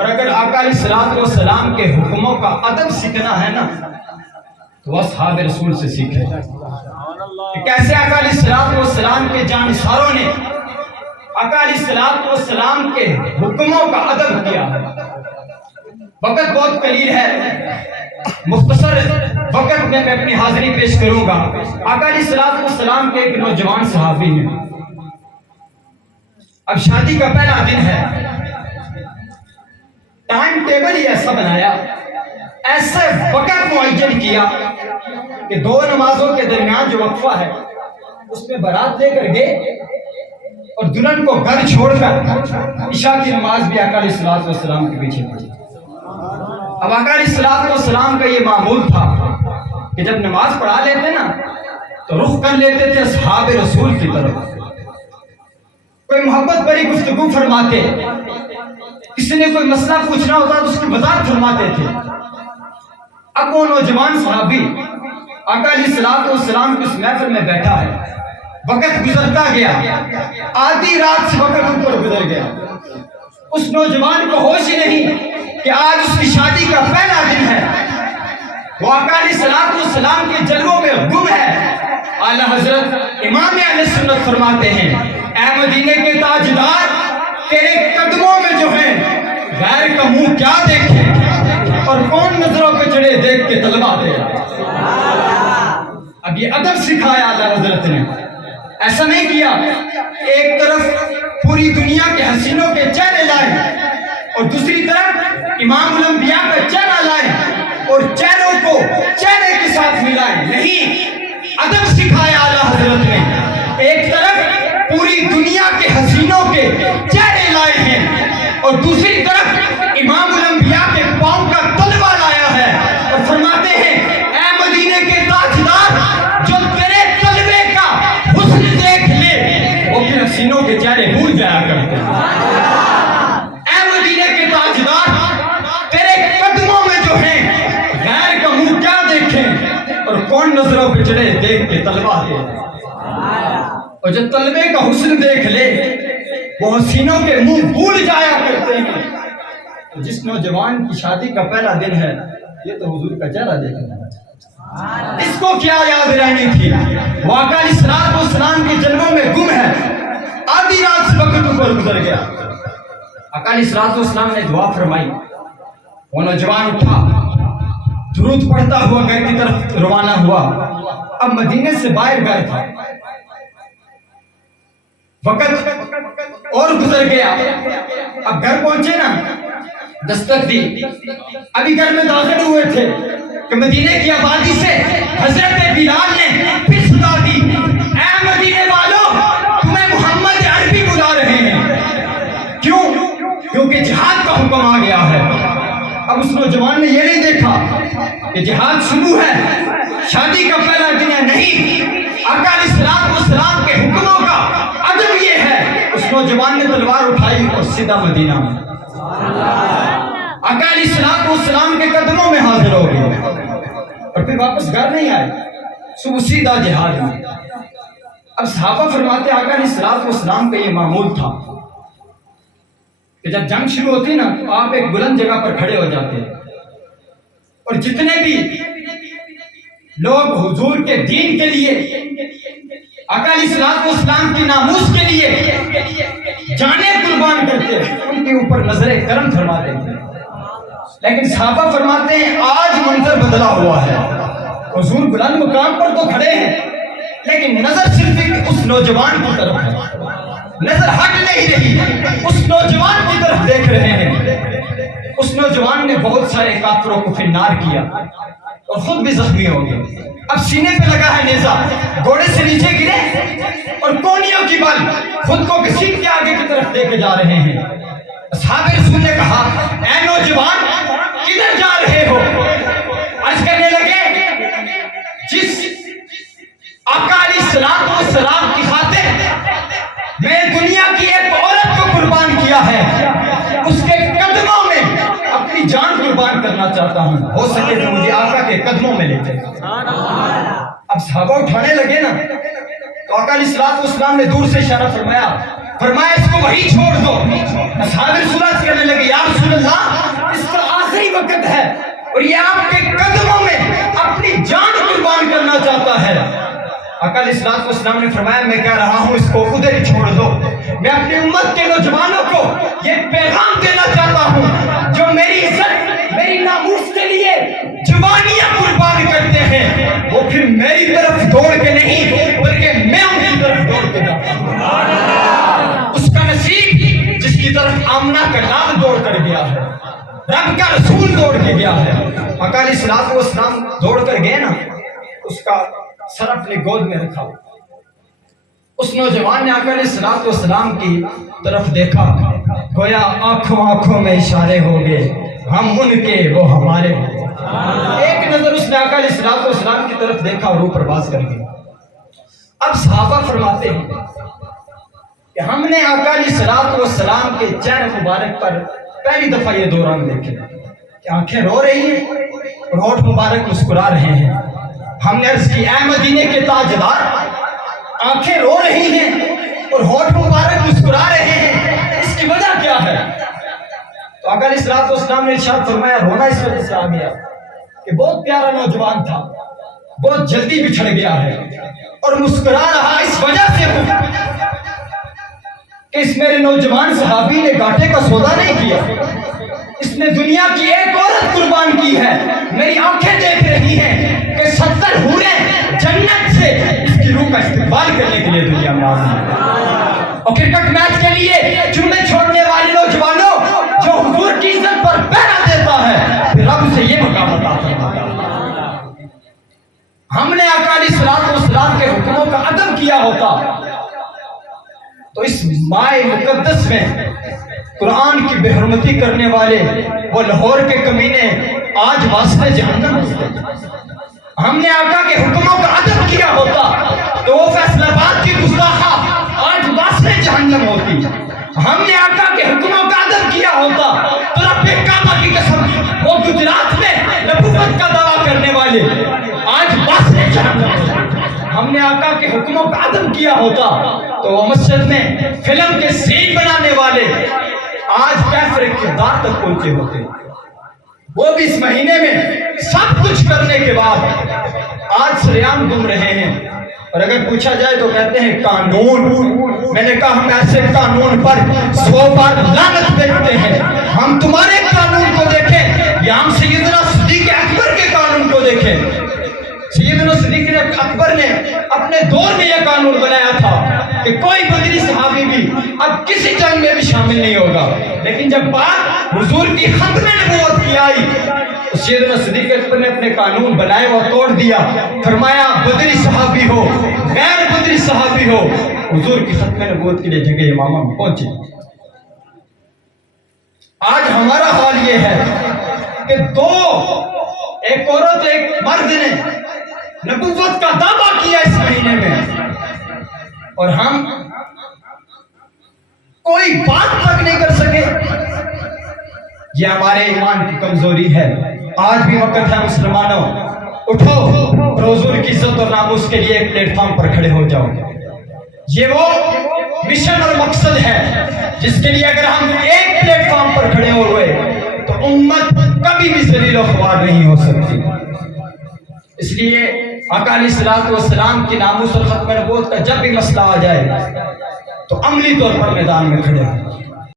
اور اگر آقا علیہ الصلوۃ والسلام کے حکموں کا ادب سیکھنا ہے نا تو اصحاب رسول سے سیکھے کہ کیسے آقا علیہ الصلوۃ والسلام کے جانثاروں نے آقا علیہ الصلوۃ والسلام کے حکموں کا ادب کیا ہے۔ وقت بہت قلیل ہے، مختصر وقت میں اپنی حاضری پیش کروں گا۔ آقا علیہ الصلوۃ والسلام کے ایک نوجوان صحابی ہیں، اب شادی کا پہلا دن ہے، ٹائم ٹیبل ہی ایسا بنایا، ایسے وقت معین کیا کہ دو نمازوں کے درمیان جو وقفہ ہے اس میں بارات لے کر گئے اور دلہن کو گھر چھوڑ کر عشاء کی نماز بھی آقا علیہ الصلوۃ والسلام کے پیچھے پڑھی۔ اب آقا علیہ الصلوۃ والسلام کا یہ معمول تھا کہ جب نماز پڑھا لیتے نا تو رخ کر لیتے تھے اصحاب رسول کی طرف، کوئی محبت بھری گفتگو فرماتے، کسی نے کوئی مسئلہ پوچھنا ہوتا تو اس کی وضاحت فرماتے تھے۔ اب وہ نوجوان صحابی آقا علیہ الصلوۃ والسلام کی اس محفل میں بیٹھا ہے، وقت گزرتا گیا، آدھی رات سے وقت اوپر گزر گیا، اس نوجوان کو ہوش ہی نہیں کہ آج اس کی شادی کا پہلا دن ہے، وہ آقا علیہ الصلوۃ والسلام کے جلووں میں گم ہے۔ اعلیٰ حضرت امام اہل سنت فرماتے ہیں، اے مدینے کے تاجدار، تیرے قدموں میں جو ہے غیر کا منہ کیا دیکھے اور کون نظروں پہ چڑھے دیکھ کے طلبا دے۔ اب یہ ادب سکھایا اعلیٰ حضرت نے، ایسا نہیں کیا ایک طرف پوری دنیا کے حسینوں کے چہرے لائے اور دوسری طرف امام الانبیاء کا چہرہ لائے اور چہروں کو چہرے کے ساتھ ملائے، نہیں، ادب سکھایا اعلیٰ حضرت نے، ایک طرف پوری دنیا کے حسینوں کے چہرے لائے ہیں اور دوسری طرف امام الانبیاء کے پاؤں کا طلبہ لایا ہے، اور فرماتے ہیں اے مدینے کے تاجدار، جو تیرے طلبے کا حسن دیکھ لے وہ پھر حسینوں کے چہرے بھول جایا کرتے ہیں۔ اے مدینے کے تاجدار، تیرے قدموں میں جو ہے غیر کا منہ کیا دیکھیں اور کون نظروں پہ چڑھے دیکھ کے طلبہ دے، اور جو طلبے کا حسن دیکھ لے وہ حسینوں کے منہ بھول جایا کرتے ہیں۔ جس نوجوان کی شادی کا پہلا دن ہے یہ تو حضور کا چہرہ دیکھنا ہے، اس کو کیا یاد رہنی تھی، وہ آقا علیہ الصلوۃ والسلام کے جلووں میں گم ہے، آدھی رات سے وقت اوپر گزر گیا۔ آقا علیہ الصلوۃ والسلام نے دعا فرمائی، وہ نوجوان اٹھا، درود پڑھتا ہوا گھر کی طرف روانہ ہوا۔ اب مدینے سے باہر گھر تھا، وقت اور گزر گیا، اب گھر پہنچے نا، دستک دی، ابھی گھر میں داخل ہوئے تھے کہ مدینے کی آبادی سے حضرت بلال نے پھر صدا دی، اے مدینے والوں، تمہیں محمد عربی بلا رہے ہیں۔ کیوں؟ کیونکہ جہاد کا حکم آ گیا ہے۔ اب اس نوجوان نے یہ نہیں دیکھا کہ جہاد شروع ہے، شادی کا پہلا دن ہے، نہیں، آقا علیہ الصلوۃ والسلام کے حکموں کا ادب یہ ہے۔ اس نوجوان نے تلوار اٹھائی اور سیدھا مدینہ میں آقا علیہ الصلوۃ والسلام کے قدموں میں حاضر ہو گئے اور پھر واپس گھر نہیں آئے، صبح سیدھا جہاد میں۔ اب صحابہ فرماتے آقا علیہ الصلوۃ والسلام کا یہ معمول تھا کہ جب جنگ شروع ہوتی نا تو آپ ایک بلند جگہ پر کھڑے ہو جاتے اور جتنے بھی لوگ حضور کے دین کے لیے، آقا علیہ الصلوۃ والسلام کی ناموس کے لیے جانیں قربان کرتے ان کے اوپر نظر کرم فرماتے تھے۔ لیکن صحابہ فرماتے ہیں آج منظر بدلا ہوا ہے، حضور بلند مقام پر تو کھڑے ہیں لیکن نظر صرف اس نوجوان کی طرف ہے، نظر ہٹ نہیں رہی، اس نوجوان کی طرف دیکھ رہے ہیں۔ اس نوجوان نے بہت سارے کافروں کو فنار کیا اور خود بھی زخمی ہو گئے۔ اب سینے پہ لگا ہے نیزہ، گھوڑے سے نیچے گرے اور کونیوں کی بل خود کو گھسیٹ کے آگے کی طرف لے کے جا رہے ہیں۔ اصحاب رسول نے کہا اے نوجوان کدھر جا رہے ہو؟ عرض کرنے لگے جس آقا علیہ الصلوۃ والسلام کی خاطر میں دنیا کی ایک عورت کو قربان کیا ہے، اس کے قدموں میں اپنی جان قربان کرنا چاہتا ہوں، ہو سکے تو مجھے آقا کے قدموں میں لے چلیں۔ اب صحابہ اٹھانے لگے نا تو آقا علیہ الصلوۃ والسلام نے دور سے اشارہ فرمایا اس کو وہی چھوڑ دو۔ اصحاب رسول اللہ کہنے لگے یا رسول اللہ آقا علیہ الصلوۃ والسلام نے فرمایا میں کہہ رہا ہوں اس کو ادھر ہی چھوڑ دو. میں اپنی امت کے نوجوانوں کو یہ پیغام دینا چاہتا ہوں جو میری عزت میری ناموس کے لیے جوانیاں قربان کرتے ہیں وہ پھر میری طرف دوڑ کے نہیں بلکہ میں ان کی طرف دوڑ کے جاتا ہوں. اس کا نصیب جس کی طرف آمنہ کا لال دوڑ کر گیا ہے, رب کا رسول دوڑ کے گیا ہے. آقا علیہ الصلوۃ والسلام دوڑ کر گئے نا, اس کا سر اپنے گود میں رکھا. اس نوجوان نے آقا علیہ الصلوۃ والسلام کی طرف دیکھا, گویا آنکھوں آنکھوں میں اشارے ہو گئے, ہم ان کے وہ ہمارے. ایک نظر اس نے آقا علیہ الصلوۃ والسلام کی طرف دیکھا اور اوپر باز کر دیا. اب صحابہ فرماتے ہیں کہ ہم نے آقا علیہ الصلوۃ والسلام کے چہرے مبارک پر پہلی دفعہ یہ دو رنگ دیکھے کہ آنکھیں رو رہی ہیں اور ہونٹ مبارک مسکرا رہے ہیں. ہم نے عرض کی اے مدینے کے تاجدار, آنکھیں رو رہی ہیں اور ہونٹ مبارک مسکرا رہے ہیں, اس کی وجہ کیا ہے؟ تو آقا علیہ الصلوۃ والسلام نے ارشاد فرمایا رونا اس وجہ سے آ گیا کہ بہت پیارا نوجوان تھا, بہت جلدی بچھڑ گیا ہے, اور مسکرا رہا اس وجہ سے ہوں کہ اس میرے نوجوان صحابی نے گھاٹے کا سودا نہیں کیا, اس نے دنیا کی ایک عورت قربان کی ہے. میری آنکھیں دیکھ رہی ہیں کہ 70 حوریں جنت سے اس کی روح کا استقبال کرنے کے لیے دنیا میں آئی ہیں. اور کرکٹ میچ کے لیے جمعے چھوڑنے والے نوجوانوں جو حضور کی عزت پر پہرا دیتا ہے پھر رب سے یہ مقام عطا فرماتا ہے. ہم نے آقا علیہ الصلوۃ والسلام کے حکموں کا ادب کیا ہوتا تو اس مائے مقدس میں قرآن کی بے حرمتی کرنے والے وہ لاہور کے کمینے آج واسطے جہنم ہوتے. ہم نے آقا کے حکموں کا ادب کیا ہوتا تو وہ فیصل آباد کی گستاخہ آج واسطے جہنم ہوتی. ہم نے آقا کے حکموں کا ادب کیا ہوتا تو رب کعبہ کی قسم وہ گجرات میں نبوت کا دعویٰ کرنے والے آج واسطے جہنم ہوتے. ہم نے آقا کے حکموں کا ادب کیا ہوتا تو وہ مسجد میں فلم کے سین بنانے والے آج کیفر کردار تک پہنچے ہوتے. وہ بھی اس مہینے میں سب کچھ کرنے کے بعد آج سریام گھوم رہے ہیں, اور اگر پوچھا جائے تو کہتے ہیں قانون. میں نے کہا ہم ایسے قانون پر 100 بار لعنت بھیجتے ہیں. ہم تمہارے قانون کو دیکھیں یا ہم سیدنا صدیق اکبر کے قانون کو دیکھیں. سیدنا صدیق اکبر نے اپنے دور میں یہ قانون بنایا تھا کہ کوئی بدری صحابی بھی اب کسی جنگ میں بھی شامل نہیں ہوگا. لیکن جب بات حضور کی ختم نبوت کی آئی تو سیدنا صدیق اکبر نے اپنے قانون بنائے وہ توڑ دیا. فرمایا بدری صحابی ہو غیر بدری صحابی ہو حضور کی ختم نبوت کے لیے جگہ امامہ میں پہنچے. آج ہمارا حال یہ ہے کہ دو ایک عورت ایک مرد نے نبوت کا دعویٰ کیا اس مہینے میں اور ہم کوئی بات تک نہیں کر سکے. یہ ہمارے ایمان کی کمزوری ہے. آج بھی وقت ہے مسلمانوں, اٹھو اور حضور کی عزت اور ناموس کے لیے ایک پلیٹ فارم پر کھڑے ہو جاؤ. یہ وہ مشن اور مقصد ہے جس کے لیے اگر ہم ایک پلیٹ فارم پر کھڑے ہوئے تو امت کبھی بھی ذلیل و خوار نہیں ہو سکتی. اس لیے آقا علیہ الصلوۃ والسلام کی ناموس اور ختم نبوت کا جب بھی مسئلہ آ جائے تو عملی طور پر میدان میں کھڑے ہوں.